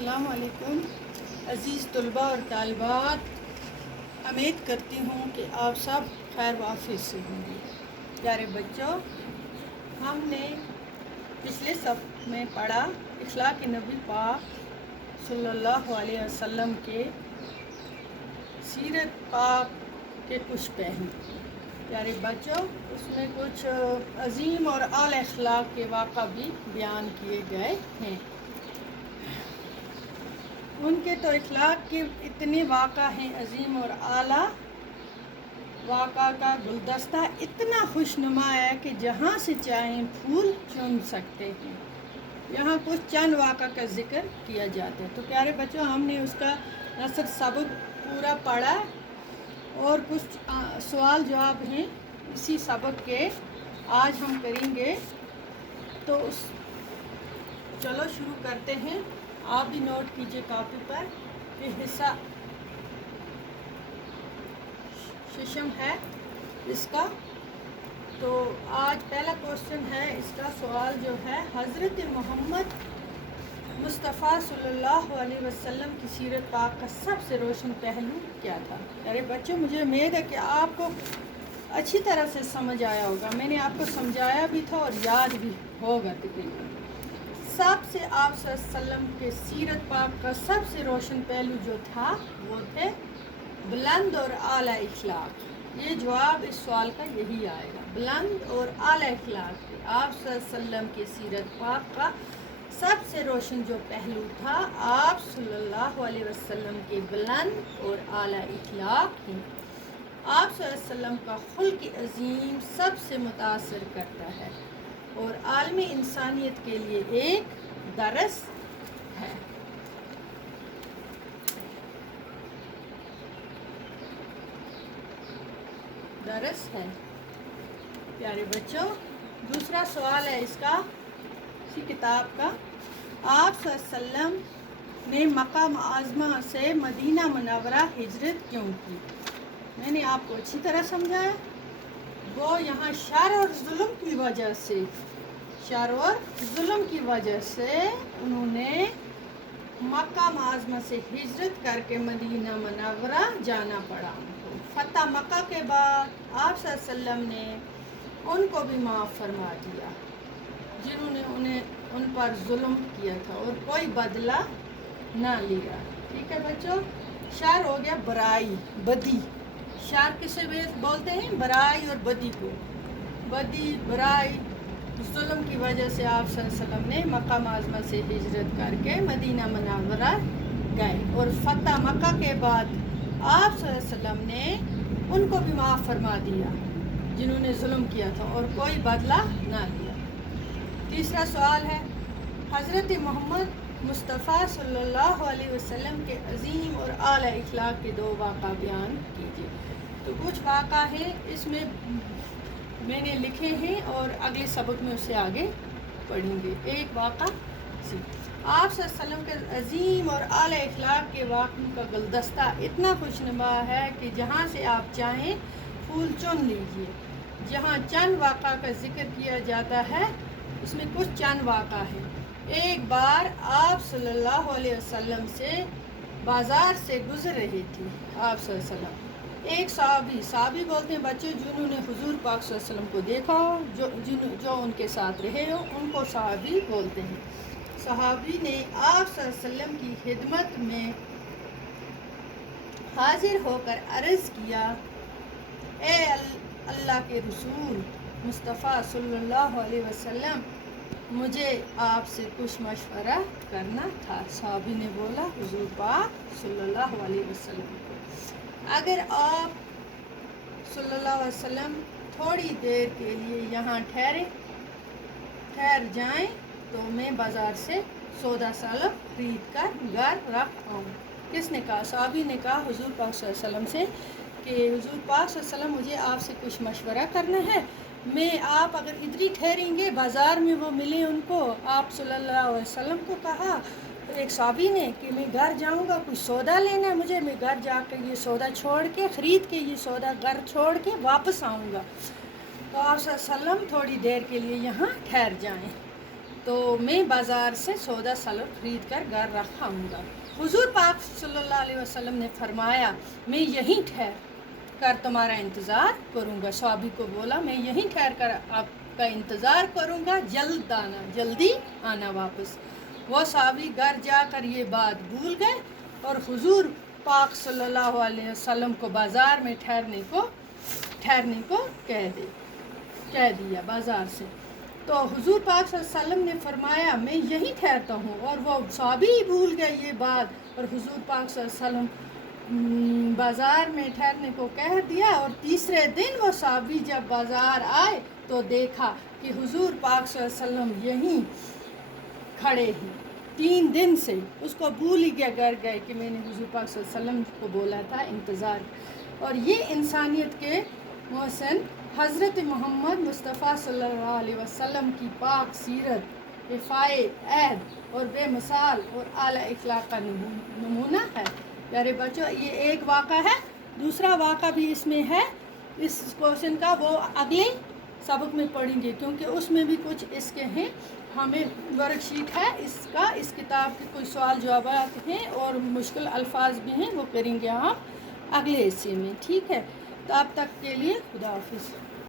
السلام علیکم عزیز طلباء اور طالبات، امید کرتی ہوں کہ آپ سب خیر و عافیت سے ہوں گے۔ پیارے بچوں، ہم نے پچھلے صف میں پڑھا اخلاق نبی پاک صلی اللہ علیہ وسلم کے سیرت پاک کے کچھ پہلو۔ پیارے بچوں، اس میں کچھ عظیم اور اعلی اخلاق کے واقعہ بھی بیان کیے گئے ہیں۔ ان کے تو اخلاق کے اتنے واقعہ ہیں عظیم اور اعلیٰ، واقعہ کا گلدستہ اتنا خوشنما ہے کہ جہاں سے چاہیں پھول چن سکتے ہیں۔ یہاں کچھ چند واقعہ کا ذکر کیا جاتا ہے۔ تو پیارے بچوں، ہم نے اس کا نثر سبق پورا پڑھا اور کچھ سوال جواب ہیں اسی سبق کے آج ہم کریں گے۔ تو چلو شروع کرتے ہیں۔ آپ بھی نوٹ کیجئے کاپی پر کہ حصہ ششم ہے اس کا۔ تو آج پہلا کوشچن ہے اس کا، سوال جو ہے، حضرت محمد مصطفیٰ صلی اللہ علیہ وسلم کی سیرت پاک کا سب سے روشن پہلو کیا تھا؟ ارے بچوں، مجھے امید ہے کہ آپ کو اچھی طرح سے سمجھ آیا ہوگا۔ میں نے آپ کو سمجھایا بھی تھا اور یاد بھی ہوگا تقریباً۔ سب سے آپ صلی اللہ علیہ وسلم کے سیرت پاک کا سب سے روشن پہلو جو تھا وہ تھے بلند اور اعلیٰ اخلاق۔ یہ جواب اس سوال کا یہی آئے گا، بلند اور اعلیٰ اخلاق کے۔ آپ صلی اللہ علیہ وسلم کے سیرت پاک کا سب سے روشن جو پہلو تھا، آپ صلی اللہ علیہ وسلم کے بلند اور اعلیٰ اخلاق ہیں۔ آپ صلی اللہ علیہ وسلم کا خلق عظیم سب سے متاثر کرتا ہے اور عالمی انسانیت کے لیے ایک درس ہے۔ درس ہے پیارے بچوں۔ دوسرا سوال ہے اس کا، اسی کتاب کا، آپ صلی اللہ علیہ وسلم نے مکہ معظمہ سے مدینہ منورہ ہجرت کیوں کی؟ میں نے آپ کو اچھی طرح سمجھایا، وہ یہاں شر اور ظلم کی وجہ سے، شر اور ظلم کی وجہ سے انہوں نے مکہ معظمہ سے ہجرت کر کے مدینہ منورہ جانا پڑا ان کو۔ فتح مکہ کے بعد آپ صلی اللہ علیہ وسلم نے ان کو بھی معاف فرما دیا جنہوں نے ان پر ظلم کیا تھا اور کوئی بدلہ نہ لیا۔ ٹھیک ہے بچوں، شر ہو گیا برائی، بدی۔ شر کسے بولتے ہیں؟ برائی اور بدی کو۔ بدی، برائی، ظلم کی وجہ سے آپ صلی اللہ علیہ وسلم نے مکہ معظمہ سے ہجرت کر کے مدینہ منورہ گئے، اور فتح مکہ کے بعد آپ صلی اللہ علیہ وسلم نے ان کو بھی معاف فرما دیا جنہوں نے ظلم کیا تھا اور کوئی بدلہ نہ لیا۔ تیسرا سوال ہے، حضرت محمد مصطفیٰ صلی اللہ علیہ وسلم کے عظیم اور اعلیٰ اخلاق کے دو واقعہ بیان کیجیے۔ تو کچھ واقعہ ہیں اس میں نے لکھے ہیں اور اگلے سبق میں اسے آگے پڑھیں گے۔ ایک واقعہ سی، آپ صلی اللہ علیہ وسلم کے عظیم اور اعلیٰ اخلاق کے واقعوں کا گلدستہ اتنا خوشنما ہے کہ جہاں سے آپ چاہیں پھول چن لیجئے۔ جہاں چند واقعہ کا ذکر کیا جاتا ہے اس میں کچھ چند واقعہ ہیں۔ ایک بار آپ صلی اللہ علیہ وسلم سے بازار سے گزر رہی تھی آپ صلی اللہ علیہ وسلم۔ ایک صحابی بولتے ہیں بچوں جنہوں نے حضور پاک صلی اللہ علیہ وسلم کو دیکھا ہو، جو ان کے ساتھ رہے ہو، ان کو صحابی بولتے ہیں۔ صحابی نے آپ صلی اللہ علیہ وسلم کی خدمت میں حاضر ہو کر عرض کیا، اے اللہ کے رسول مصطفیٰ صلی اللہ علیہ وسلم، مجھے آپ سے کچھ مشورہ کرنا تھا۔ صحابی نے بولا حضور پاک صلی اللہ علیہ وسلم کو، اگر آپ صلی اللہ علیہ وسلم تھوڑی دیر کے لیے یہاں ٹھہر جائیں تو میں بازار سے سودا سالم خرید کر گھر رکھ آؤں۔ کس نے کہا؟ صحابی نے کہا حضور پاک صلی اللہ علیہ وسلم سے کہ حضور پاک صلی اللہ علیہ وسلم، مجھے آپ سے کچھ مشورہ کرنا ہے۔ آپ اگر ادھر ہی ٹھہریں گے، بازار میں وہ ملے ان کو، آپ صلی اللہ علیہ وسلم کو کہا ایک صحابی نے کہ میں گھر جاؤں گا، کچھ سودا لینا ہے مجھے، میں گھر جا کے یہ سودا چھوڑ کے، خرید کے یہ سودا گھر چھوڑ کے واپس آؤں گا، تو آپ صلی اللہ علیہ وسلم تھوڑی دیر کے لیے یہاں ٹھہر جائیں۔ تو تو میں بازار سے سودا سلور خرید کر گھر رکھاؤں گا۔ حضور پاک صلی اللہ علیہ وسلم نے فرمایا میں یہیں ٹھہر کر تمہارا انتظار کروں گا۔ صحابی کو بولا میں یہیں ٹھہر کر آپ کا انتظار کروں گا، جلدی آنا واپس۔ وہ صحابی گھر جا کر یہ بات بھول گئے اور حضور پاک صلی اللہ علیہ وسلم کو بازار میں ٹھہرنے کو کہہ دیا بازار سے۔ تو حضور پاک صلی اللہ علیہ وسلم نے فرمایا میں یہیں ٹھہرتا ہوں، اور وہ صحابی ہی بھول گئے یہ بات، اور حضور پاک صلی اللہ علیہ وسلم بازار میں ٹھہرنے کو کہہ دیا۔ اور تیسرے دن وہ صحابی جب بازار آئے تو دیکھا کہ حضور پاک صلی اللہ علیہ وسلم یہیں کھڑے ہیں 3 دن سے۔ اس کو بھول ہی گئے کہ میں نے حضور پاک صلی اللہ علیہ وسلم کو بولا تھا انتظار۔ اور یہ انسانیت کے محسن حضرت محمد مصطفیٰ صلی اللہ علیہ وسلم کی پاک سیرت، وفائے عہد اور بے مثال اور اعلیٰ اخلاق کا نمونہ ہے۔ پیارے بچوں، یہ ایک واقعہ ہے، دوسرا واقعہ بھی اس میں ہے اس کوشچن کا، وہ اگلے سبق میں پڑھیں گے کیونکہ اس میں بھی کچھ اس کے ہیں۔ ہمیں ورک شیٹ ہے اس کتاب کے کوئی سوال جوابات ہیں اور مشکل الفاظ بھی ہیں، وہ کریں گے ہم اگلے حصے میں، ٹھیک ہے؟ تو اب تک کے لیے خدا حافظ۔